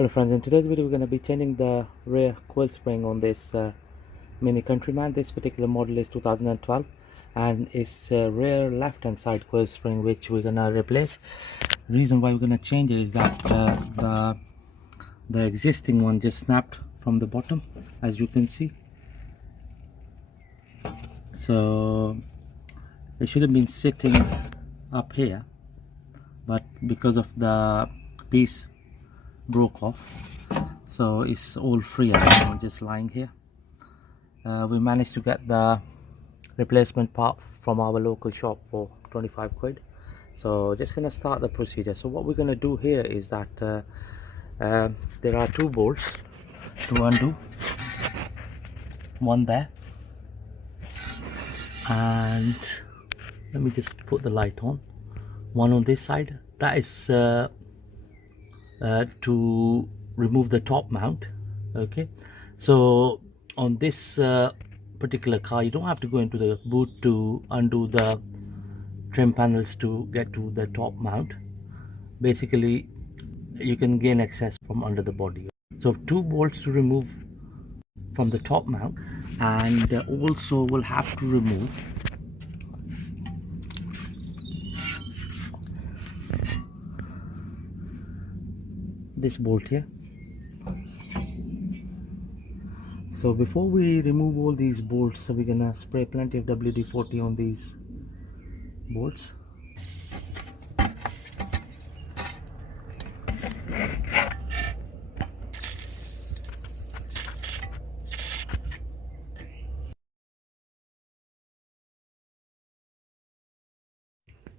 Hello friends, in today's video we're going to be changing the rear coil spring on this mini Countryman. This particular model is 2012 and it's rear left hand side coil spring which we're going to replace. Reason why we're going to change it is that the existing one just snapped from the bottom, as you can see. So it should have been sitting up here, but because of the piece broke off, so it's all free at the moment, just lying here. We managed to get the replacement part from our local shop for 25 quid. So just gonna start the procedure. So what we're gonna do here is that there are two bolts to undo, one there, and let me just put the light on this side. That is to remove the top mount. Okay, so on this particular car you don't have to go into the boot to undo the trim panels to get to the top mount. Basically you can gain access from under the body. So two bolts to remove from the top mount, and also we'll have to remove this bolt here. So before we remove all these bolts, so we're gonna spray plenty of WD-40 on these bolts.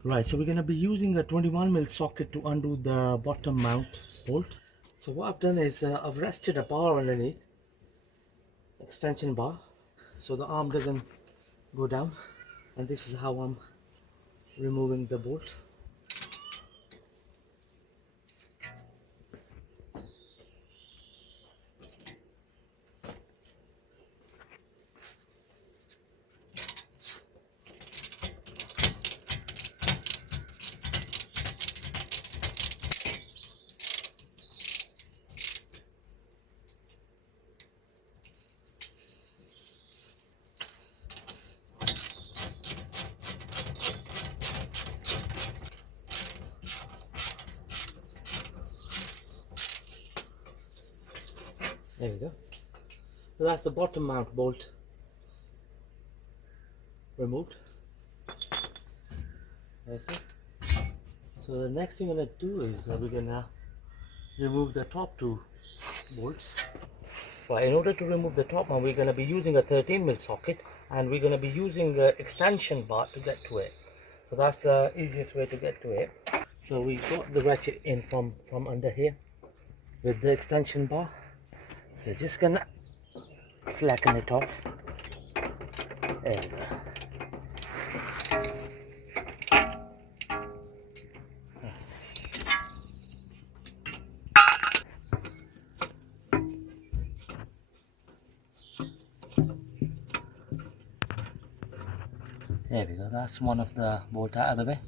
Right, so we're gonna be using a 21mm socket to undo the bottom mount bolt. So what I've done is I've rested a bar underneath, extension bar, so the arm doesn't go down, and this is how I'm removing the bolt. There we go. So that's the bottom mount bolt removed. Okay. So the next thing I'm gonna do is we're gonna remove the top two bolts. Well, in order to remove the top one, we're gonna be using a 13mm socket, and we're gonna be using an extension bar to get to it. So that's the easiest way to get to it. So we got the ratchet in from under here with the extension bar. So just gonna slacken it off. There we go. There we go. That's one of the bolts out of the way.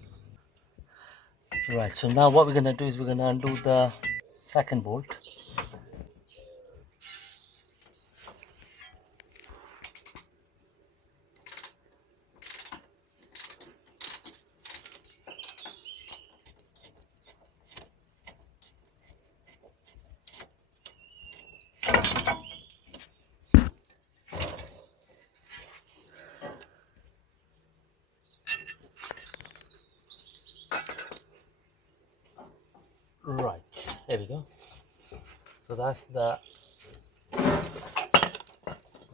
Right. So now what we're gonna do is we're gonna undo the second bolt. Right, there we go. So that's the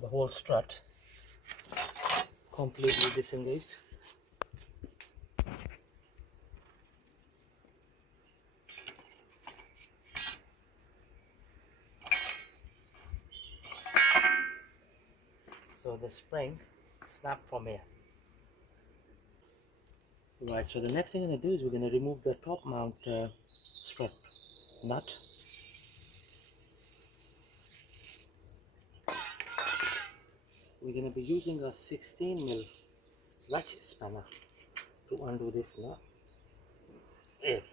whole strut completely disengaged. So the spring snapped from here. Right, so the next thing I'm going to do is we're going to remove the top mount strut nut. We're going to be using a 16mm ratchet spanner to undo this nut. There we go.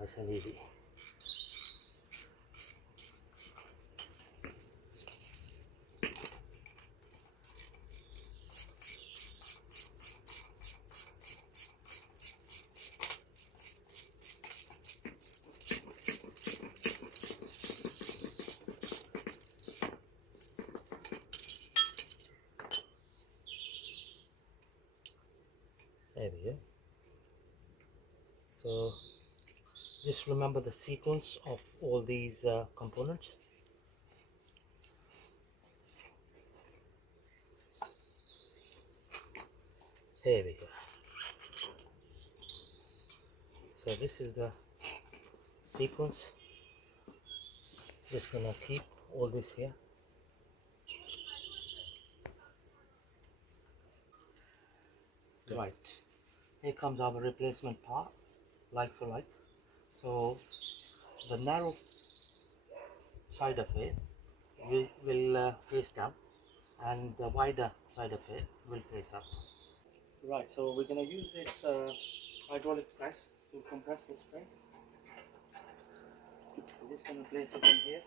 Nice and easy. There we go. So just remember the sequence of all these components. Here we go. So this is the sequence. Just gonna keep all this here. Right, here comes our replacement part, like for like. So the narrow side of it will face down, and the wider side of it will face up. Right, so we're going to use this hydraulic press to compress the spring. I'm just going to place it in here.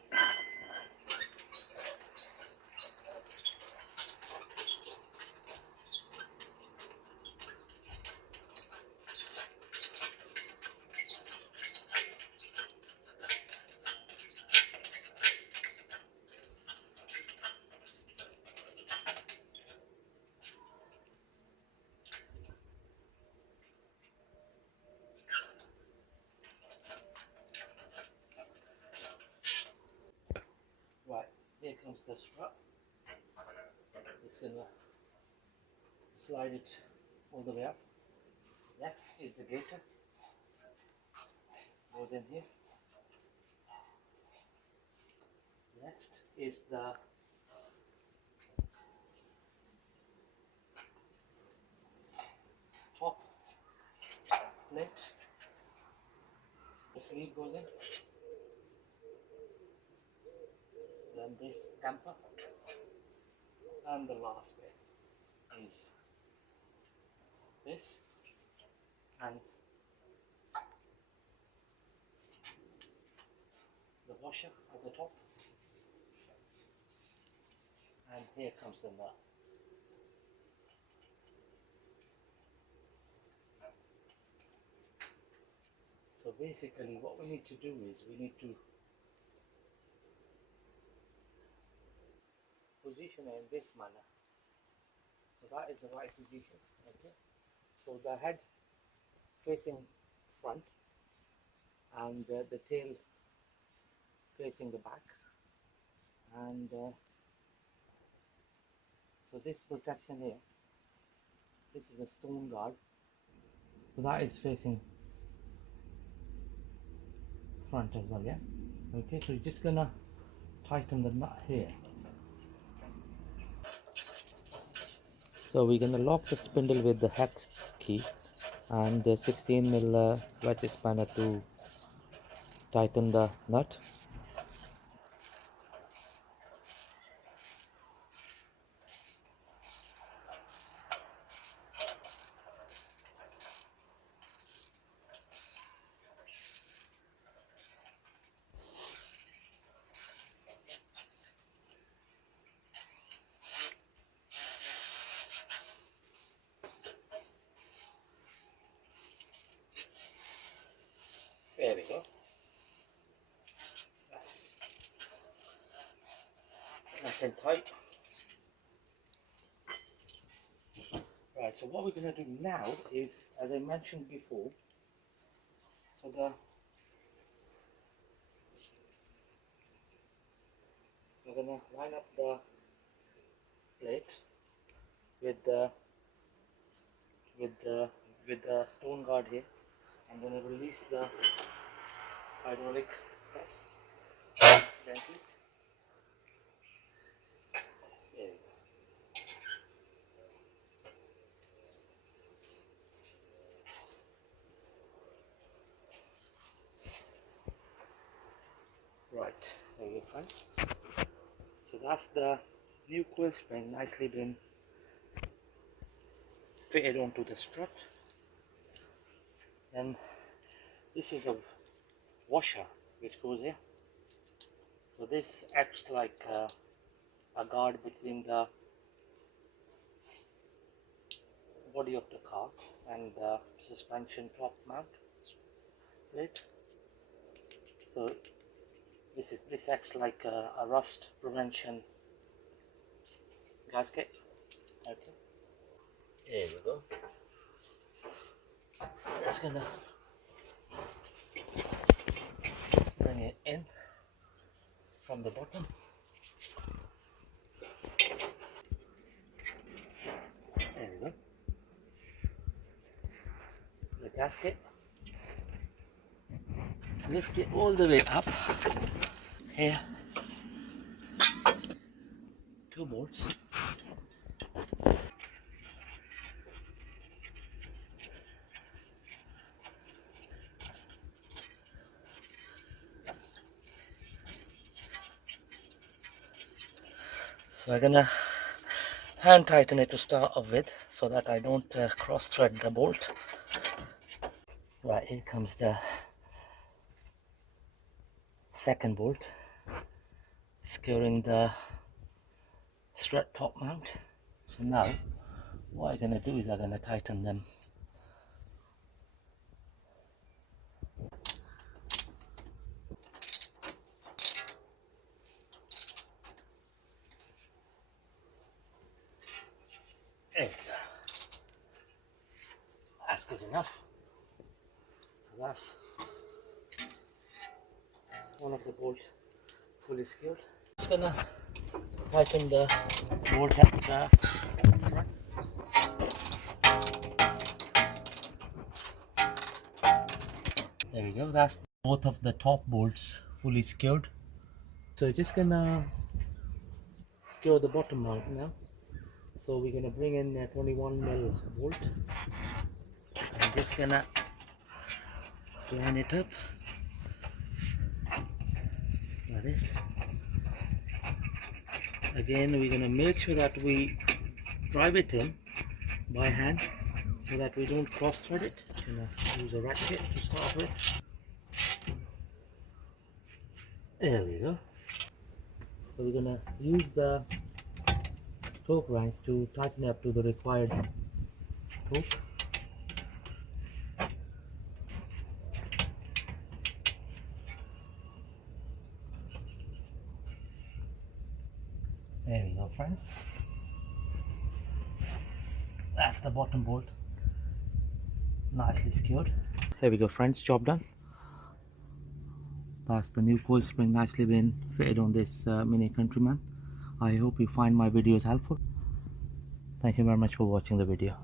Right, here comes the strut. Just going to slide it all the way up. Next is the gaiter. Goes in here. Next is the top plate. The sleeve goes in. Then this damper. And the last bit is this. And the washer at the top. And here comes the nut. So basically what we need to do is we need to position it in this manner. So that is the right position. Okay. So the head facing front and the tail facing the back, and so this protection here, this is a stone guard, so that is facing front as well. Yeah. Okay, so you're just gonna tighten the nut here. So we're gonna lock the spindle with the hex key and the 16mm ratchet spanner to tighten the nut. There we go. That's nice and tight. Right, so what we're going to do now is, as I mentioned before, so we're going to line up the plate with the stone guard here. I'm going to release the hydraulic press gently. There we go. Right, there you go, friends. So that's the new coil spring nicely been fitted onto the strut. Then this is the washer which goes here. So this acts like a guard between the body of the car and the suspension top mount plate. So this acts like a rust prevention gasket. Okay. There we go. Just gonna bring it in from the bottom. There we go. The gasket. Lift it all the way up. Here, 2 bolts. So I'm gonna hand tighten it to start off with so that I don't cross thread the bolt. Right, here comes the second bolt, securing the strut top mount. So now what I'm gonna do is I'm gonna tighten them. There we go. That's good enough. So that's one of the bolts fully secured. Just gonna tighten the bolt at the front. There we go. That's both of the top bolts fully secured. So just gonna secure the bottom mount now. So we're gonna bring in a 21mm bolt. I'm just gonna line it up like this. Again, we're gonna make sure that we drive it in by hand so that we don't cross thread it. Gonna use a ratchet to start with. There we go. So we're gonna use the torque wrench to tighten up to the required torque. There we go, friends. That's the bottom bolt, nicely secured. Here we go, friends, job done. That's the new coil spring nicely been fitted on this mini Countryman. I hope you find my videos helpful. Thank you very much for watching the video.